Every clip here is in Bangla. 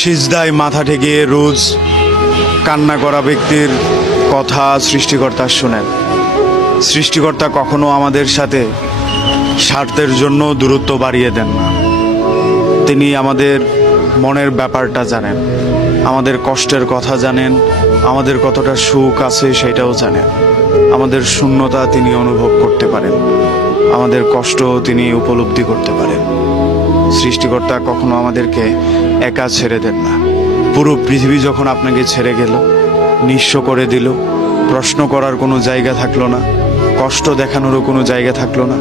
সিজদায় মাথা ঠেকিয়ে রোজ কান্না করা ব্যক্তির কথা সৃষ্টিকর্তা শোনেন। সৃষ্টিকর্তা কখনো আমাদের সাথে স্বার্থের জন্য দূরত্ব বাড়িয়ে দেন না। তিনি আমাদের মনের ব্যাপারটা জানেন, আমাদের কষ্টের কথা জানেন, আমাদের কতটা সুখ আছে সেটাও জানেন। আমাদের শূন্যতা তিনি অনুভব করতে পারেন, আমাদের কষ্ট তিনি উপলব্ধি করতে পারেন। সৃষ্টিকর্তা কখনো আমাদেরকে একা ছেড়ে দেন না। পুরো পৃথিবী যখন আপনাকে ছেড়ে গেল, নিঃস্ব করে দিল, প্রশ্ন করার কোনো জায়গা থাকলো না, কষ্ট দেখানোরও কোনো জায়গা থাকলো না,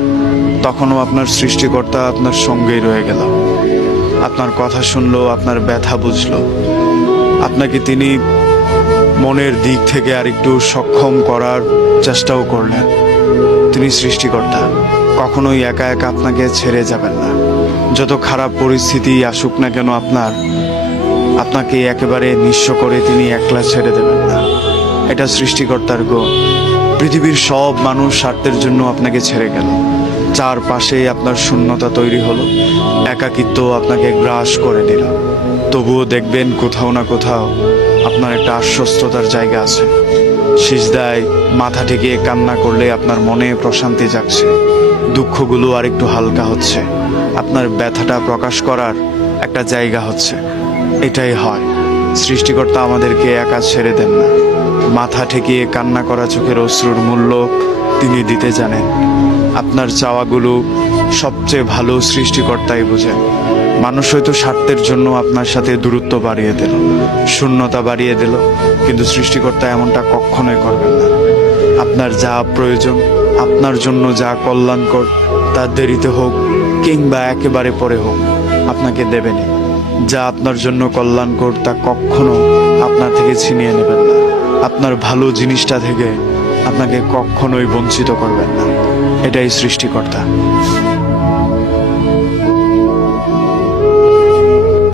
তখনও আপনার সৃষ্টিকর্তা আপনার সঙ্গেই রয়ে গেল। আপনার কথা শুনলো, আপনার ব্যথা বুঝলো, আপনাকে তিনি মনের দিক থেকে আরেকটু সক্ষম করার চেষ্টাও করলেন। তিনি সৃষ্টিকর্তা, কখনোই একা একা আপনাকে ছেড়ে যাবেন না। যত খারাপ পরিস্থিতি আসুক না কেন আপনাকে একেবারে নিঃস্ব করে তিনি একলা ছেড়ে দেবেন না। এটা সৃষ্টিকর্তার গুণ। পৃথিবীর সব মানুষ স্বার্থের জন্য আপনাকে ছেড়ে গেল, চারপাশে আপনার শূন্যতা তৈরি হলো, একাকিত্ব আপনাকে গ্রাস করে নিল। তবুও দেখবেন কোথাও না কোথাও আপনার একটা আশ্বস্ততার জায়গা আছে। সিজদায় মাথা ঠেকিয়ে কান্না করলে আপনার মনে প্রশান্তি জাগছে, দুঃখগুলো আর একটু হালকা হচ্ছে, আপনার ব্যথাটা প্রকাশ করার একটা জায়গা হচ্ছে। এটাই হয়, সৃষ্টিকর্তা আমাদেরকে একা ছেড়ে দেন না। মাথা ঠেকিয়ে কান্না করা চোখের অশ্রুর মূল্য তিনি দিতে জানেন। আপনার চাওয়াগুলো সবচেয়ে ভালো সৃষ্টিকর্তাই বোঝেন। মানুষ হয়তো স্বার্থের জন্য আপনার সাথে দূরত্ব বাড়িয়ে দিল, শূন্যতা বাড়িয়ে দিল, কিন্তু সৃষ্টিকর্তা এমনটা কখনোই করবেন না। আপনার যা প্রয়োজন, আপনার জন্য যা কল্যাণকর, তা দেরিতে হোক কিংবা একেবারে পরে হোক আপনাকে দেবেনই। যা আপনার জন্য কল্যাণকর তা কখনো আপনার থেকে ছিনিয়ে নেবেন না। আপনার ভালো জিনিসটা থেকে আপনাকে কখনোই বঞ্চিত করবেন না। এটাই সৃষ্টিকর্তা।